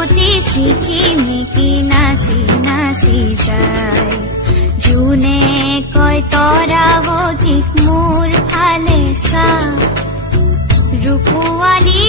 প্ৰতি চিকিমিকি নাচি নাচি যায় যোনে কয় তৰাৱতীক মোৰ ফালে চা ৰূপোৱালী